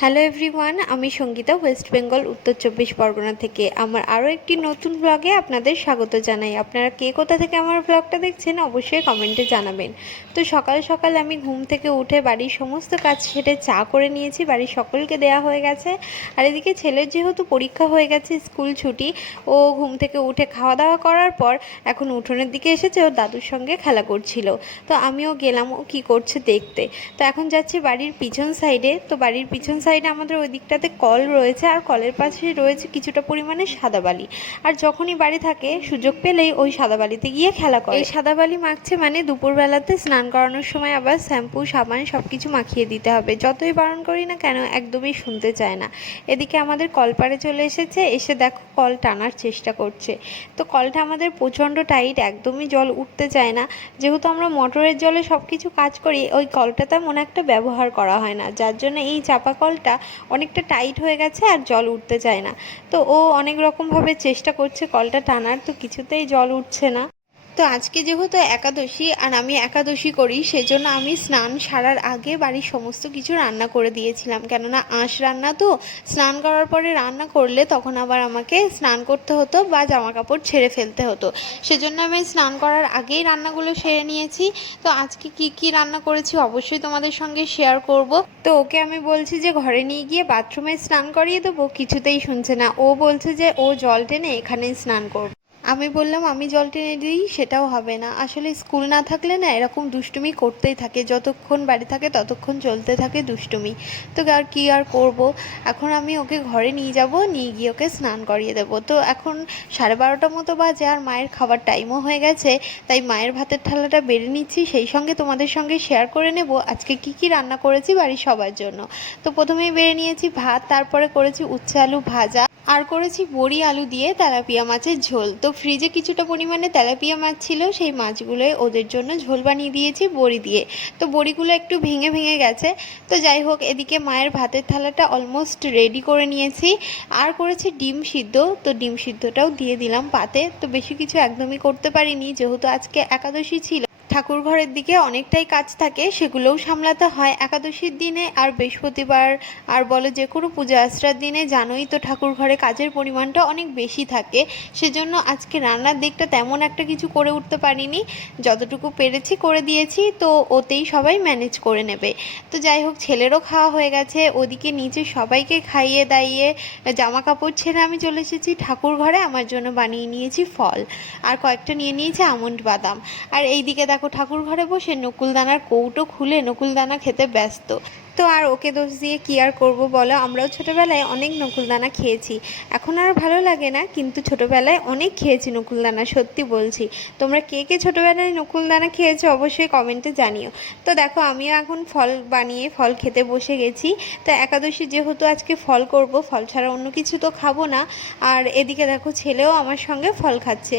Hello everyone, আমি Sangeeta, West Bengal উত্তর 24 পরগনা থেকে আমার আরও একটি নতুন ব্লগে আপনাদের স্বাগত জানাই। আপনারা কে কোথা থেকে আমার ব্লগটা দেখছেন অবশ্যই কমেন্টে জানাবেন। তো সকাল সকাল আমি ঘুম থেকে উঠে বাড়ির সমস্ত কাজ সেরে চা করে নিয়েছি, বাড়ির সকলকে দেয়া হয়ে গেছে। আর এদিকে ছেলের যেহেতু পরীক্ষা হয়ে গেছে, স্কুল ছুটি, ও ঘুম থেকে উঠে খাওয়া দাওয়া করার পর এখন উঠোনের দিকে এসেছে, ওর দাদুর সঙ্গে খেলা করছিল। তো আমিও গেলাম ও কী করছে দেখতে। তো এখন যাচ্ছি বাড়ির পিছন সাইডে। তো বাড়ির পিছন সাইডে আমাদের ওই দিকটাতে কল রয়েছে, আর কলের পাশে রয়েছে কিছুটা পরিমাণে সাদা বালি। আর যখনই বাড়ি থাকে সুযোগ পেলেই ওই সাদা বালিতে গিয়ে খেলা করে। এই সাদা বালি মাখছে মানে দুপুরবেলাতে স্নান করানোর সময় আবার শ্যাম্পু সাবান সব কিছু মাখিয়ে দিতে হবে। যতই বারণ করি না কেন একদমই শুনতে চায় না। এদিকে আমাদের কলপাড়ে চলে এসেছে, এসে দেখো কল টানার চেষ্টা করছে। তো কলটা আমাদের প্রচণ্ড টাইট, একদমই জল উঠতে চায় না। যেহেতু আমরা মোটরের জলে সব কিছু কাজ করি, ওই কলটা তেমন একটা ব্যবহার করা হয় না, যার জন্য এই চাপা কলটা অনেকটা টাইট হয়ে গেছে আর জল উঠতে চায় না। তো ও অনেক রকমভাবে চেষ্টা করছে কলটা টানার, তো কিছুতেই জল উঠছে না। তো আজকে যেহেতু একাদশী আর আমি একাদশী করি, সেজন্য আমি স্নান সারার আগে বাড়ির সমস্ত কিছু রান্না করে দিয়েছিলাম, কেননা আঁশ রান্না তো স্নান করার পরে রান্না করলে তখন আবার আমাকে স্নান করতে হতো বা জামা কাপড় ছেড়ে ফেলতে হতো। সেজন্য আমি স্নান করার আগেই রান্নাগুলো সেরে নিয়েছি। তো আজকে কি কি রান্না করেছি অবশ্যই তোমাদের সঙ্গে শেয়ার করব। তো ওকে আমি বলছি যে ঘরে নিয়ে গিয়ে বাথরুমে স্নান করিয়ে দেবো, কিছুতেই শুনছে না। ও বলছে যে ও জল টেনে এখানেই স্নান করবে। আমি বললাম আমি জল টেনে দিই, সেটাও হবে না। আসলে স্কুল না থাকলে না এরকম দুষ্টুমি করতেই থাকে, যতক্ষণ বাড়ি থাকে ততক্ষণ চলতে থাকে দুষ্টুমি। তো আর কি আর করব, এখন আমি ওকে ঘরে নিয়ে যাব, নিয়ে গিয়ে ওকে স্নান করিয়ে দেবো। তো এখন 12:30 মতো বাজে, আর মায়ের খাবার টাইমও হয়ে গেছে। তাই মায়ের ভাতের থালাটা বেড়ে নিচ্ছি, সেই সঙ্গে তোমাদের সঙ্গে শেয়ার করে নেব আজকে কি কি রান্না করেছি বাড়ির সবার জন্য। তো প্রথমেই বেড়ে নিয়েছি ভাত, তারপরে করেছি উচ্ছে আলু ভাজা, আর করেছি বড়ি আলু দিয়ে তেলাপিয়া মাছের ঝোল। তো ফ্রিজে কিছুটা পরিমাণে তেলাপিয়া মাছ ছিল, সেই মাছগুলোই ওদের জন্য ঝোল বানিয়ে দিয়েছি বড়ি দিয়ে। তো বড়িগুলো একটু ভেঙে ভেঙে গেছে। তো যাই হোক, এদিকে মায়ের ভাতের থালাটা অলমোস্ট রেডি করে নিয়েছি। আর করেছি ডিম সিদ্ধ, তো ডিম সিদ্ধটাও দিয়ে দিলাম পাতে। তো বেশি কিছু একদমই করতে পারিনি, যেহেতু আজকে একাদশী ছিল। ঠাকুর ঘরের দিকে অনেকটাই কাজ থাকে, সেগুলোও সামলাতে হয় একাদশীর দিনে। আর বৃহস্পতিবার আর বলো যে কোনো পূজা আশ্রার দিনে জানোই তো ঠাকুর ঘরে কাজের পরিমাণটা অনেক বেশি থাকে। সেজন্য আজকে রান্নার দিকটা তেমন একটা কিছু করে উঠতে পারিনি, যতটুকু পেরেছি করে দিয়েছি। তো ওতেই সবাই ম্যানেজ করে নেবে। তো যাই হোক, ছেলেরও খাওয়া হয়ে গেছে। ওদিকে নিচে সবাইকে খাইয়ে দাইয়ে জামা কাপড় ছেড়ে আমি চলে এসেছি ঠাকুর ঘরে। আমার জন্য বানিয়ে নিয়েছি ফল, আর কয়েকটা নিয়ে নিয়েছি আমন্ড বাদাম। আর এইদিকে দেখো ঠাকুর ঘরে বসে নকুলদানার কৌটো খুলে নকুলদানা খেতে ব্যস্ত। তো আর ওকে দোষ দিয়ে কি আর করব বলো, আমরাও ছোটোবেলায় অনেক নকুলদানা খেয়েছি। এখন আর ভালো লাগে না, কিন্তু ছোটোবেলায় অনেক খেয়েছি নকুলদানা, সত্যি বলছি। তোমরা কে কে ছোটোবেলায় নকুলদানা খেয়েছো অবশ্যই কমেন্টে জানিও। তো দেখো, আমিও এখন ফল বানিয়ে ফল খেতে বসে গেছি। তো একাদশী যেহেতু আজকে ফল করব, ফল ছাড়া অন্য কিছু তো খাবো না। আর এদিকে দেখো ছেলেও আমার সঙ্গে ফল খাচ্ছে।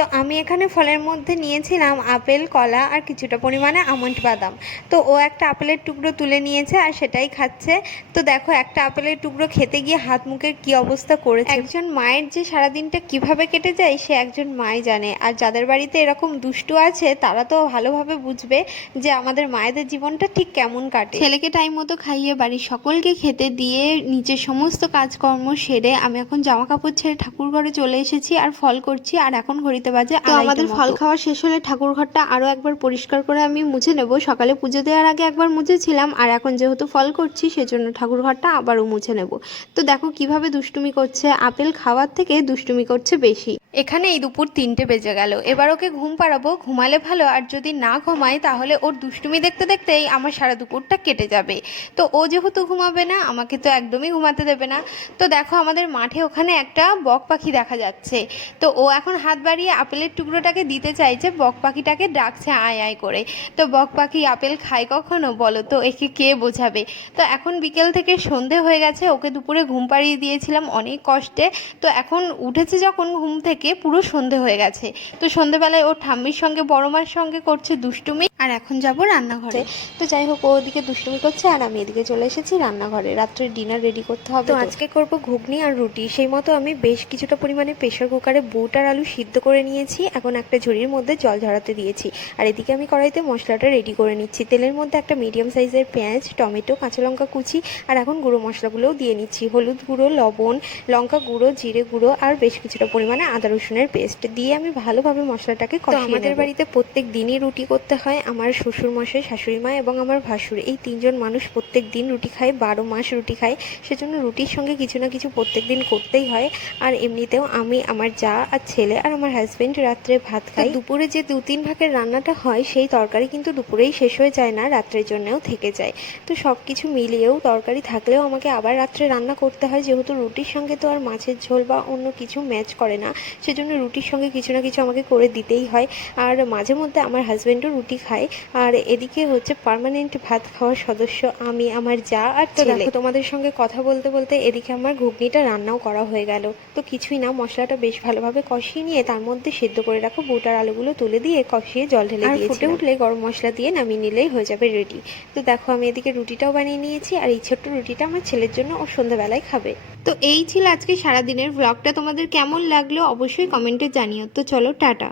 তো আমি এখানে ফলের মধ্যে নিয়েছিলাম আপেল, কলা আর কিছুটা পরিমাণে আমন্ড বাদাম। তো ও একটা আপেলের টুকরো তুলে নিয়েছে আর সেটাই খাচ্ছে। তো দেখো, একটা আপেলের টুকরো খেতে গিয়ে হাত মুখের কী অবস্থা করেছে। একজন মায়ের যে সারাদিনটা কিভাবে কেটে যায় সে একজন মাই জানে। আর যাদের বাড়িতে এরকম দুষ্টু আছে তারা তো ভালোভাবে বুঝবে যে আমাদের মায়েদের জীবনটা ঠিক কেমন কাটে। ছেলেকে টাইম মতো খাইয়ে বাড়ির সকলকে খেতে দিয়ে নিচের সমস্ত কাজকর্ম সেরে আমি এখন জামা কাপড় ছেড়ে ঠাকুর ঘরে চলে এসেছি আর ফল করছি। আর এখন ঘড়িতে বাজে। তো আমাদের ফল খাওয়া শেষ হলে ঠাকুর ঘরটা আরও একবার পরিষ্কার করে আমি মুছে নেব। সকালে পুজো দেওয়ার আগে একবার মুছেছিলাম, আর এখন যেহেতু ফল করছি সেজন্য ঠাকুর ঘরটা আবারও মুছে নেব। তো দেখো কিভাবে দুষ্টুমি করছে, আপেল খাওয়ার থেকে দুষ্টুমি করছে বেশি। এখানে এই দুপুর 3টে বেজে গেল। এবার ওকে ঘুম পাড়াবো, ঘুমালে ভালো, আর যদি না ঘুমায় তাহলে ওর দুষ্টুমি দেখতে দেখতেই আমার সারা দুপুরটা কেটে যাবে। তো ও যেহেতু ঘুমাবে না, আমাকে তো একদমই ঘুমাতে দেবে না। তো দেখো, আমাদের মাঠে ওখানে একটা বক পাখি দেখা যাচ্ছে। তো ও এখন হাত বাড়িয়ে আপেলের টুকরোটাকে দিতে চাইছে, বক পাখিটাকে ডাকছে আয় আয় করে। তো বক পাখি আপেল খায় কখনো বলো তো, একে কে বোঝাবে। তো এখন বিকেল থেকে সন্ধে হয়ে গেছে, ওকে দুপুরে ঘুম পাড়িয়ে দিয়েছিলাম অনেক কষ্টে। তো এখন উঠেছে যখন ঘুম থেকে, থেকে পুরো সন্ধে হয়ে গেছে। তো সন্ধেবেলায় ওর ঠাম্মির সঙ্গে বড় মার সঙ্গে করছে দুষ্টুমি, আর এখন যাব রান্নাঘরে। তো যাই হোক, ও ওদিকে দুষ্টুমি করছে আর আমি এদিকে চলে এসেছি রান্নাঘরে। রাত্রের ডিনার রেডি করতে হবে। তো আজকে করব ঘুগনি আর রুটি। সেই মতো আমি বেশ কিছুটা পরিমাণে প্রেশার কুকারে বুট আর আলু সিদ্ধ করে নিয়েছি। এখন একটা ঝুড়ির মধ্যে জল ঝরাতে দিয়েছি, আর এদিকে আমি কড়াইতে মশলাটা রেডি করে নিচ্ছি। তেলের মধ্যে একটা মিডিয়াম সাইজের পেঁয়াজ, টমেটো, কাঁচা লঙ্কা কুচি, আর এখন গুঁড়ো মশলাগুলোও দিয়ে নিচ্ছি। হলুদ গুঁড়ো, লবণ, লঙ্কা গুঁড়ো, জিরে গুঁড়ো আর বেশ কিছুটা পরিমাণে আদা রসুনের পেস্ট দিয়ে আমি ভালোভাবে মশলাটাকে কষিয়ে নেব। আমাদের বাড়িতে প্রত্যেক দিনই রুটি করতে হয়। আমার শ্বশুর মশাই, শাশুড়ি মা এবং আমার ভাসুর, এই তিনজন মানুষ প্রত্যেক দিন রুটি খায়, 12 মাস রুটি খায়। সেজন্য রুটির সঙ্গে কিছু না কিছু প্রত্যেক দিন করতেই হয়। আর এমনিতেও আমি, আমার যা আর ছেলে আর আমার হাজব্যান্ড রাত্রে ভাত খাই। দুপুরে যে 2-3 ভাগের রান্নাটা হয় সেই তরকারি কিন্তু দুপুরেই শেষ হয়ে যায় না, রাত্রের জন্যও থেকে যায়। তো সব কিছু মিলিয়েও তরকারি থাকলেও আমাকে আবার রাত্রে রান্না করতে হয়, যেহেতু রুটির সঙ্গে তো আর মাছের ঝোল বা অন্য কিছু ম্যাচ করে না। সেজন্য রুটির সঙ্গে কিছু না কিছু আমাকে করে দিতেই হয়। আর মাঝে মধ্যে আমার হাজব্যান্ডও রুটি খায়। আর এদিকে হচ্ছে পার্মানেন্ট ভাত খাওয়ার সদস্য আমি, আমার যা আর ছেলে। দেখো, তোমাদের সঙ্গে কথা বলতে বলতে এদিকে আমার ঘুগনিটা রান্নাও করা হয়ে গেল। তো কিছুই না, মশলাটা বেশ ভালোভাবে কষিয়ে নিয়ে তার মধ্যে সেদ্ধ করে রাখো বুট আর আলুগুলো তুলে দিয়ে কষিয়ে জল ঢেলে দিয়েছি। ফুটে উঠলে গরম মশলা দিয়ে নামিয়ে নিলেই হয়ে যাবে রেডি। তো দেখো, আমি এদিকে রুটিটাও বানিয়ে নিয়েছি, আর এই ছোট্ট রুটিটা আমার ছেলের জন্য ও সন্ধ্যাবেলায় খাবে। তো এই ছিল আজকে সারাদিনের ব্লগটা। তোমাদের কেমন লাগলো অবশ্যই কমেন্টে জানিও। তো চলো, টাটা।